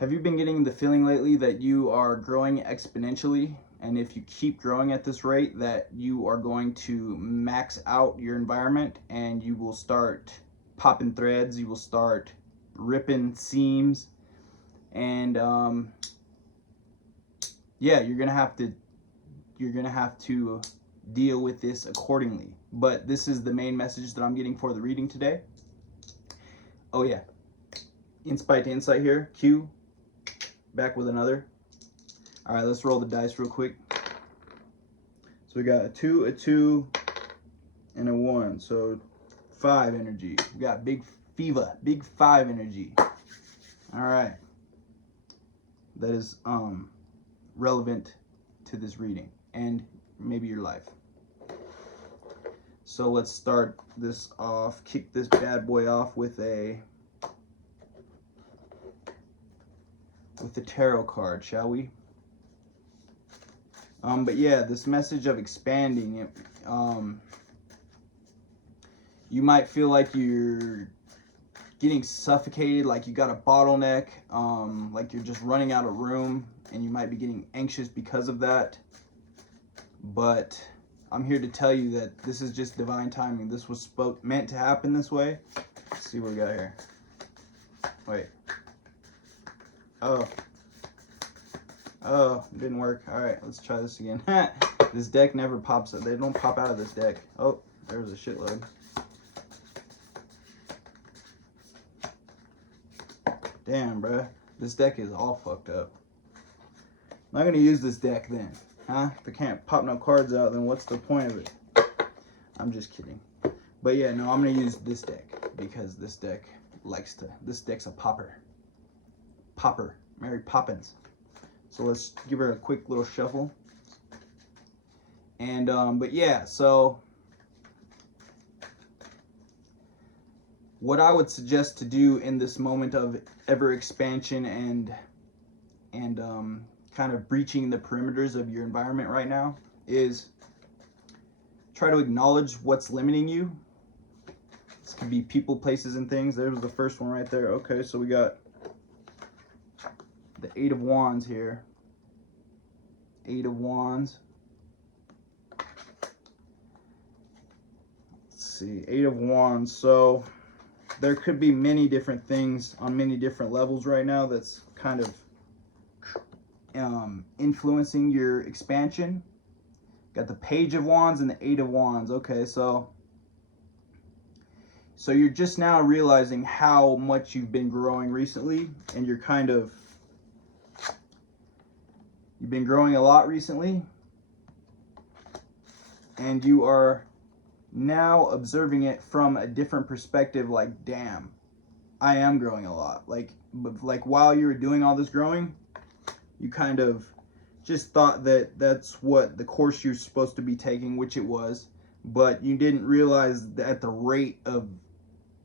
Have you been getting the feeling lately that you are growing exponentially? And if you keep growing at this rate, that you are going to max out your environment and you will start popping threads, you will start ripping seams, and yeah, you're gonna have to deal with this accordingly. But this is the main message that I'm getting for the reading today. Oh yeah, insight to insight here. Q, back with another. All right, let's roll the dice real quick. So we got a 2, and a 1. So 5 energy. We got big fever, big 5 energy. All right, that is relevant to this reading and maybe your life. So let's start this off, kick this bad boy off with the tarot card, shall we? But yeah, this message of expanding, you might feel like you're getting suffocated, like you got a bottleneck, like you're just running out of room, and you might be getting anxious because of that. But I'm here to tell you that this is just divine timing. This was meant to happen this way. Let's see what we got here. Wait. Oh, it didn't work. All right, let's try this again. This deck never pops up. They don't pop out of this deck. Oh, there was a shitload. Damn, bruh. This deck is all fucked up. I'm not gonna use this deck then. Huh? If I can't pop no cards out, then what's the point of it? I'm just kidding. But yeah, no, I'm gonna use this deck because this deck this deck's a popper. Popper. Mary Poppins. So let's give her a quick little shuffle. And, but yeah, so what I would suggest to do in this moment of ever expansion and kind of breaching the perimeters of your environment right now is try to acknowledge what's limiting you. This could be people, places, and things. There was the first one right there. Okay, so we got the 8 of Wands here. 8 of Wands. Let's see, 8 of Wands. So there could be many different things on many different levels right now that's kind of influencing your expansion. Got the Page of Wands and the 8 of Wands. Okay, so you're just now realizing how much you've been growing recently, and you've been growing a lot recently, and you are now observing it from a different perspective, like, damn, I am growing a lot. Like while you were doing all this growing, you kind of just thought that that's what the course you're supposed to be taking, which it was, but you didn't realize that the rate of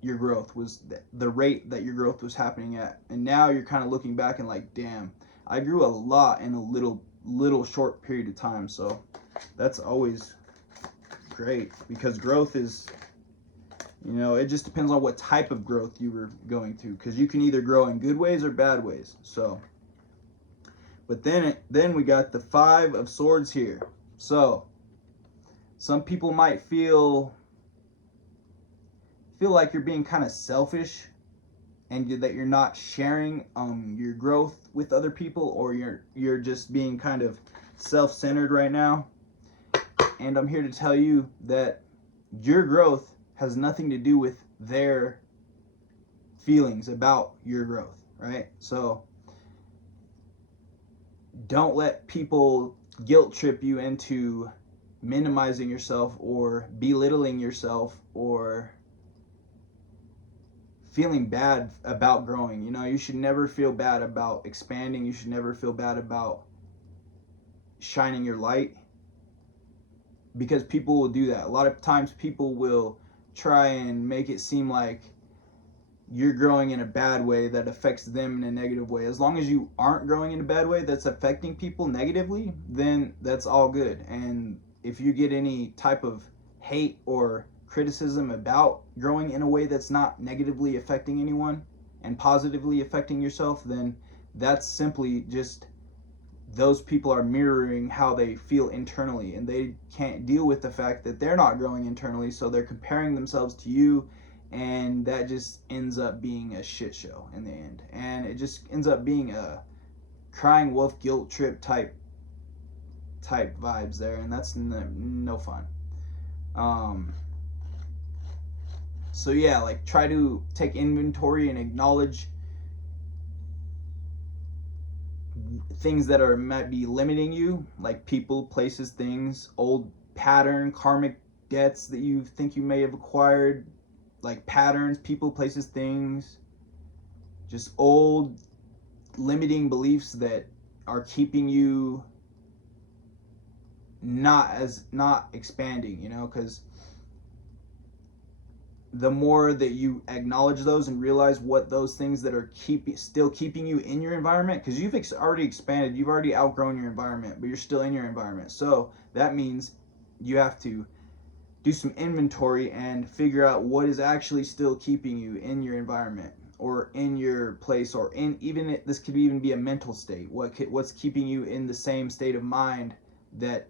your growth was the rate that your growth was happening at. And now you're kind of looking back and like, damn, I grew a lot in a little short period of time. So that's always great, because growth is, you know, it just depends on what type of growth you were going through, because you can either grow in good ways or bad ways. So, but then we got the 5 of Swords here. So some people might feel like you're being kind of selfish, and that you're not sharing your growth with other people, or you're just being kind of self-centered right now. And I'm here to tell you that your growth has nothing to do with their feelings about your growth, right? So don't let people guilt trip you into minimizing yourself or belittling yourself or feeling bad about growing. You know, you should never feel bad about expanding. You should never feel bad about shining your light, because people will do that. A lot of times people will try and make it seem like you're growing in a bad way that affects them in a negative way. As long as you aren't growing in a bad way that's affecting people negatively, then that's all good. And if you get any type of hate or criticism about growing in a way that's not negatively affecting anyone and positively affecting yourself, then that's simply just those people are mirroring how they feel internally, and they can't deal with the fact that they're not growing internally, so they're comparing themselves to you, and that just ends up being a shit show in the end, and it just ends up being a crying wolf guilt trip type vibes there, and that's no fun. So yeah, like, try to take inventory and acknowledge things that might be limiting you, like people, places, things, old pattern, karmic debts that you think you may have acquired, like patterns, people, places, things, just old limiting beliefs that are keeping you not expanding, you know, because the more that you acknowledge those and realize what those things that are still keeping you in your environment, because you've already expanded, you've already outgrown your environment, but you're still in your environment. So that means you have to do some inventory and figure out what is actually still keeping you in your environment or in your place, or in even this could even be a mental state. What's keeping you in the same state of mind that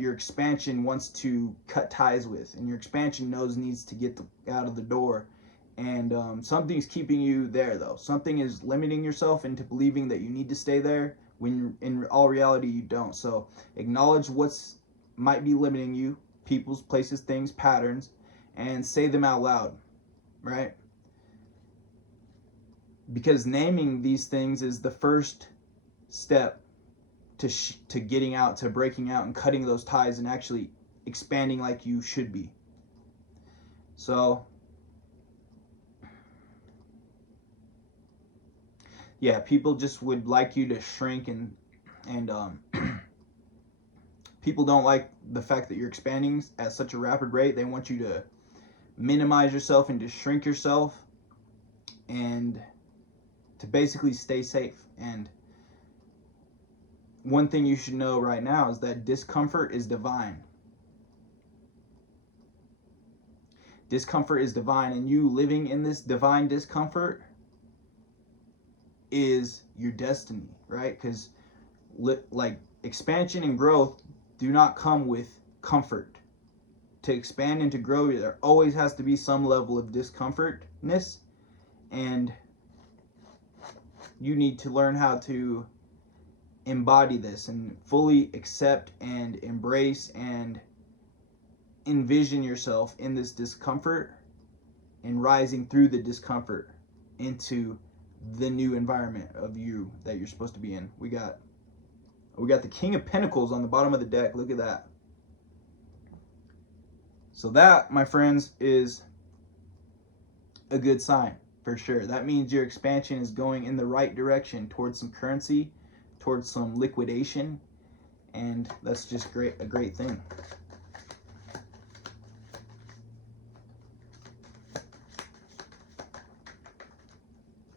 your expansion wants to cut ties with, and your expansion knows needs to get out of the door. And something's keeping you there, though. Something is limiting yourself into believing that you need to stay there when in all reality you don't. So acknowledge what's might be limiting you, people's, places, things, patterns, and say them out loud, right? Because naming these things is the first step to getting out, to breaking out and cutting those ties and actually expanding like you should be. So yeah, people just would like you to shrink, and people don't like the fact that you're expanding at such a rapid rate. They want you to minimize yourself and to shrink yourself and to basically stay safe. And one thing you should know right now is that discomfort is divine. Discomfort is divine, and you living in this divine discomfort is your destiny, right? Because like, expansion and growth do not come with comfort. To expand and to grow, there always has to be some level of discomfortness, and you need to learn how to embody this and fully accept and embrace and envision yourself in this discomfort and rising through the discomfort into the new environment of you that you're supposed to be in. We got the King of Pentacles on the bottom of the deck. Look at that. So that, my friends, is a good sign for sure. That means your expansion is going in the right direction towards some currency, towards some liquidation, and that's just a great thing.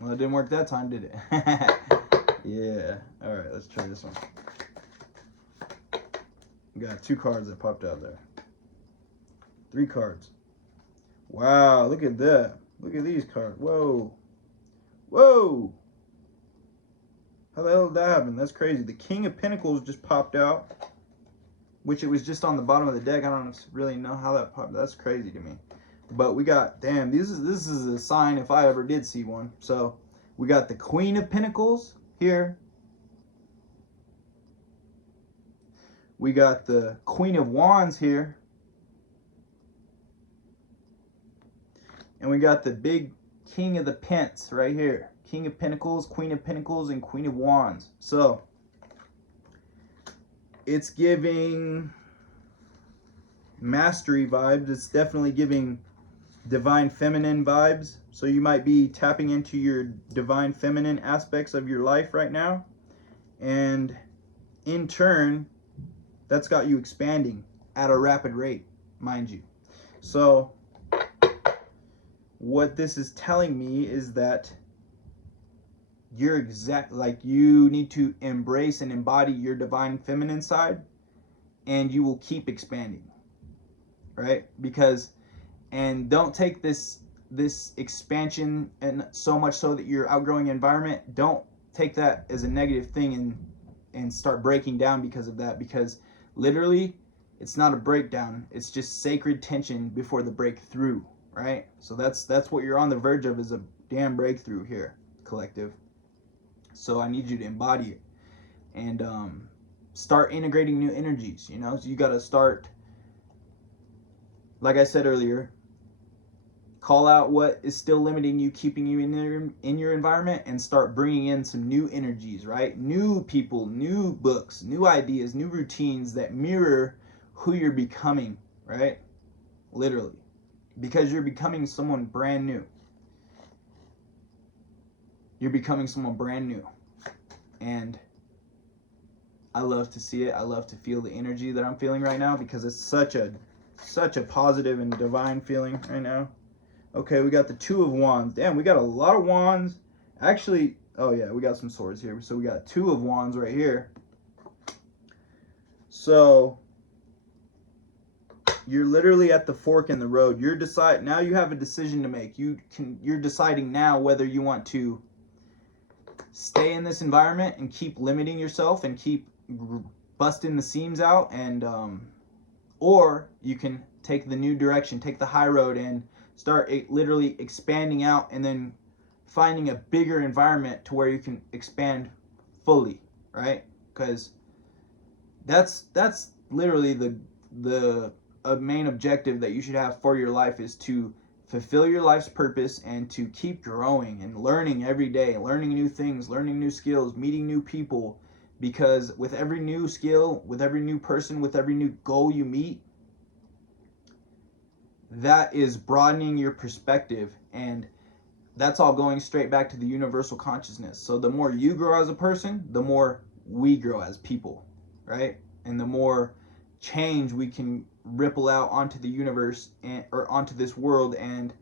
Well, it didn't work that time, did it? Yeah. All right, let's try this one. We got 2 cards that popped out there. 3 cards. Wow, look at that. Look at these cards. Whoa. Whoa. How the hell did that happen? That's crazy. The King of Pentacles just popped out, which it was just on the bottom of the deck. I don't really know how that popped. That's crazy to me. But we got, damn, this is a sign if I ever did see one. So we got the Queen of Pentacles here. We got the Queen of Wands here. And we got the big King of the Pence right here. King of Pentacles, Queen of Pentacles, and Queen of Wands. So it's giving mastery vibes. It's definitely giving divine feminine vibes. So you might be tapping into your divine feminine aspects of your life right now. And in turn, that's got you expanding at a rapid rate, mind you. So what this is telling me is that you need to embrace and embody your divine feminine side, and you will keep expanding, right? And don't take this expansion and so much so that you're outgrowing your environment. Don't take that as a negative thing and start breaking down because of that, because literally it's not a breakdown, it's just sacred tension before the breakthrough, right? So that's what you're on the verge of, is a damn breakthrough here, collective. So I need you to embody it and start integrating new energies, you know? So you got to start, like I said earlier, call out what is still limiting you, keeping you in your environment, and start bringing in some new energies, right? New people, new books, new ideas, new routines that mirror who you're becoming, right? Literally. Because you're becoming someone brand new. You're becoming someone brand new. And I love to see it. I love to feel the energy that I'm feeling right now, because it's such a positive and divine feeling right now. Okay, we got the Two of Wands. Damn, we got a lot of wands. Actually, oh yeah, we got some swords here. So we got Two of Wands right here. So you're literally at the fork in the road. Now you have a decision to make. You're deciding now whether you want to stay in this environment and keep limiting yourself and keep busting the seams out, and or you can take the new direction, take the high road, and start literally expanding out, and then finding a bigger environment to where you can expand fully, right? Because that's literally the main objective that you should have for your life, is to fulfill your life's purpose and to keep growing and learning every day, learning new things, learning new skills, meeting new people. Because with every new skill, with every new person, with every new goal you meet, that is broadening your perspective, and that's all going straight back to the universal consciousness. So the more you grow as a person, the more we grow as people, right? And the more change we can ripple out onto the universe or onto this world. And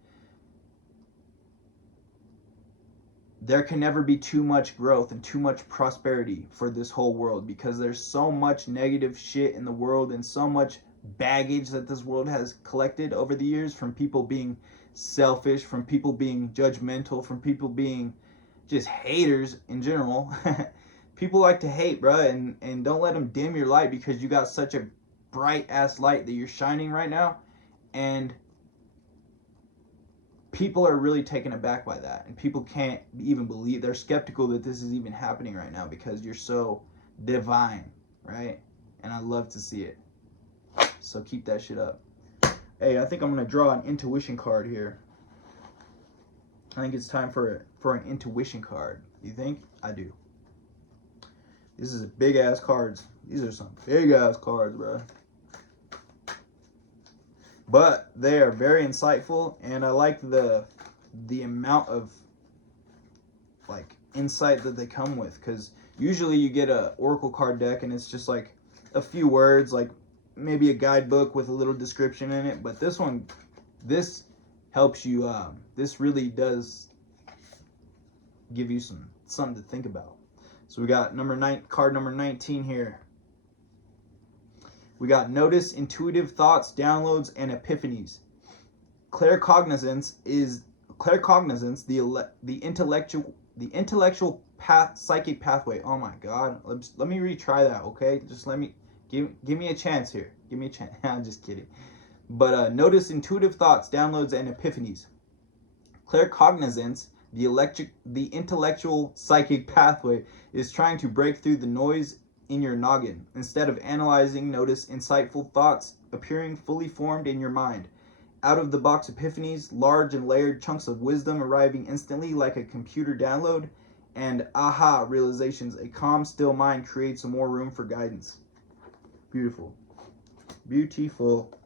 there can never be too much growth and too much prosperity for this whole world, because there's so much negative shit in the world and so much baggage that this world has collected over the years, from people being selfish, from people being judgmental, from people being just haters in general. People like to hate, bro, and don't let them dim your light, because you got such a bright ass light that you're shining right now, and people are really taken aback by that, and people can't even believe, they're skeptical that this is even happening right now, because you're so divine, right? And I love to see it. So keep that shit up. Hey, I think I'm gonna draw an intuition card here. I think it's time for an intuition card. You think? I do. This is big ass cards. These are some big ass cards, bro. But they are very insightful, and I like the amount of like insight that they come with, because usually you get a oracle card deck and it's just like a few words, like maybe a guidebook with a little description in it. But this one, this helps you, this really does give you something to think about. So we got card number 19 here. We got notice intuitive thoughts, downloads, and epiphanies. Claircognizance, the intellectual path, psychic pathway. Oh my God, let me retry that, okay? Just give me a chance here. Give me a chance. I'm just kidding. But notice intuitive thoughts, downloads, and epiphanies. Claircognizance, the intellectual psychic pathway, is trying to break through the noise in your noggin. Instead of analyzing, notice insightful thoughts appearing fully formed in your mind. Out of the box epiphanies, large and layered chunks of wisdom arriving instantly like a computer download, and aha realizations. A calm, still mind creates more room for guidance. Beautiful. Beautiful.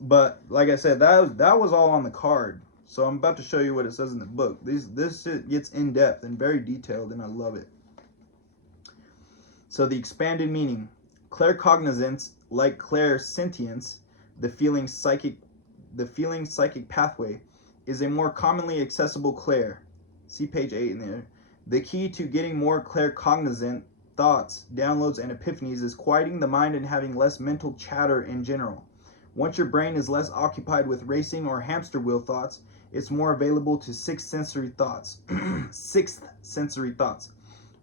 But like I said, that was all on the card. So I'm about to show you what it says in the book. This shit gets in depth and very detailed, and I love it. So the expanded meaning: claircognizance, like clairsentience, the feeling psychic pathway, is a more commonly accessible clair. See page 8 in there. The key to getting more claircognizant thoughts, downloads, and epiphanies is quieting the mind and having less mental chatter in general. Once your brain is less occupied with racing or hamster wheel thoughts, it's more available to sixth sensory thoughts.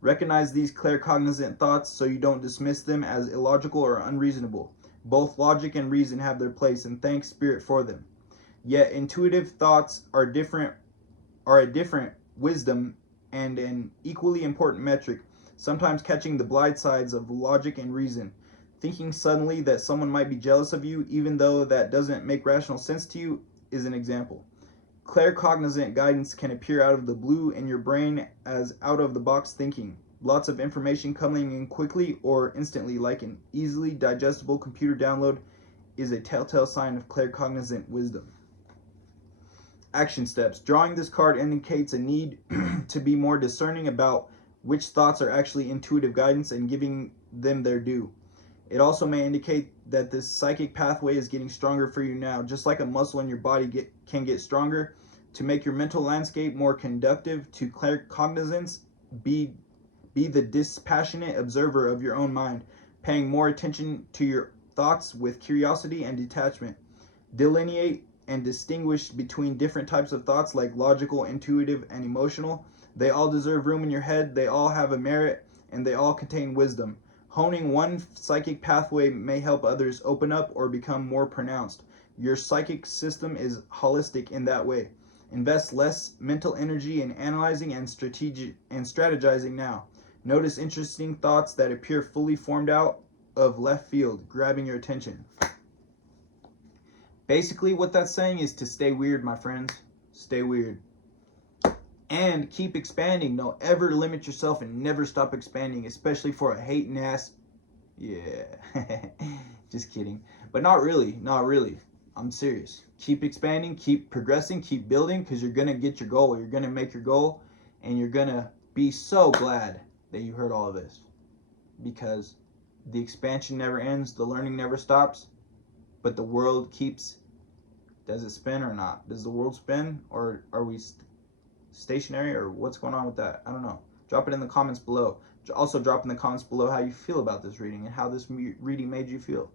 Recognize these claircognizant thoughts so you don't dismiss them as illogical or unreasonable. Both logic and reason have their place, and thank Spirit for them. Yet intuitive thoughts are a different wisdom and an equally important metric, sometimes catching the blind sides of logic and reason. Thinking suddenly that someone might be jealous of you, even though that doesn't make rational sense to you, is an example. Claircognizant guidance can appear out of the blue in your brain as out-of-the-box thinking. Lots of information coming in quickly or instantly, like an easily digestible computer download, is a telltale sign of claircognizant wisdom. Action steps. Drawing this card indicates a need to be more discerning about which thoughts are actually intuitive guidance and giving them their due. It also may indicate that this psychic pathway is getting stronger for you now. Just like a muscle in your body can get stronger, to make your mental landscape more conducive to claircognizance, be the dispassionate observer of your own mind, paying more attention to your thoughts with curiosity and detachment. Delineate and distinguish between different types of thoughts like logical, intuitive, and emotional. They all deserve room in your head, they all have a merit, and they all contain wisdom. Honing one psychic pathway may help others open up or become more pronounced. Your psychic system is holistic in that way. Invest less mental energy in analyzing and strategizing now. Notice interesting thoughts that appear fully formed out of left field, grabbing your attention. Basically, what that's saying is to stay weird, my friends. Stay weird. And keep expanding. Don't ever limit yourself and never stop expanding, especially for a hating ass. Yeah. Just kidding. But not really. Not really. I'm serious. Keep expanding, keep progressing, keep building, because you're going to get your goal. You're going to make your goal, and you're going to be so glad that you heard all of this. Because the expansion never ends, the learning never stops, but the world keeps. Does it spin or not? Does the world spin, or are we stationary, or what's going on with that? I don't know. Drop it in the comments below. Also drop in the comments below how you feel about this reading and how this reading made you feel.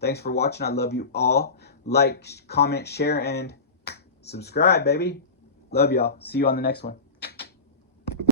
Thanks for watching. I love you all. Like, comment, share, and subscribe, baby. Love y'all. See you on the next one.